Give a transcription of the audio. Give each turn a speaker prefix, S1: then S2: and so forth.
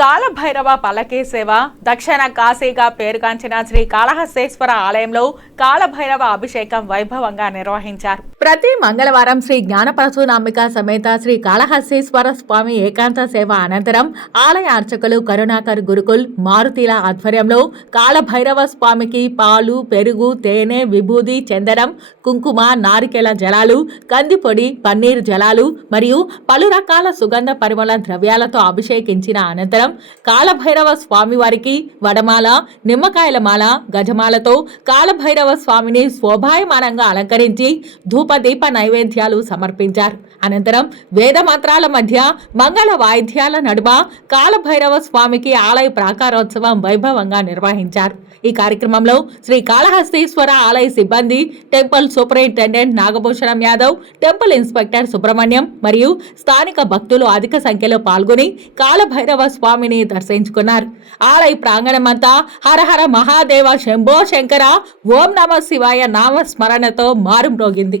S1: కాలభైరవ పల్లకీ సేవ దక్షిణ కాశీగా పేరుగాంచిన శ్రీ కాళహస్తేశ్వర ఆలయంలో కాలభైరవ అభిషేకం వైభవంగా నిర్వహించారు. ప్రతి మంగళవారం శ్రీ జ్ఞానపరశునాంబిక సమేత శ్రీ కాళహస్తీశ్వర స్వామి ఏకాంత సేవ అనంతరం ఆలయ అర్చకులు కరుణాకర్ గురుకుల్ మారుతీల ఆధ్వర్యంలో కాళభైరవ స్వామికి పాలు పెరుగు తేనె విభూది చందనం కుంకుమ నారికెల జలాలు కందిపొడి పన్నీర్ జలాలు మరియు పలు రకాల సుగంధ పరిమళ ద్రవ్యాలతో అభిషేకించిన అనంతరం కాలభైరవ స్వామి వారికి వడమాల నిమ్మకాయల మాల గజమాలతో కాలభైరవ స్వామిని శోభాయమానంగా అలంకరించి ధూపదీప నైవేద్యాలు సమర్పించారు. అనంతరం వేద మంత్రాల మధ్య మంగళ వాయిద్యాల నడుమ కాలభైరవ స్వామికి ఆలయ ప్రాకారోత్సవం వైభవంగా నిర్వహించారు. ఈ కార్యక్రమంలో శ్రీ కాళహస్తీశ్వర ఆలయ సిబ్బంది temple superintendent Nagabhushanam Yadav temple inspector Subrahmanyam మరియు స్థానిక భక్తులు అధిక సంఖ్యలో పాల్గొని కాలభైరవ స్వామిని దర్శించుకున్నారు. ఆలయ ప్రాంగణమంతా హరహర మహాదేవ శంభో శంకర ఓం నమ శివాయ నామ స్మరణతో మారుమ్రోగింది.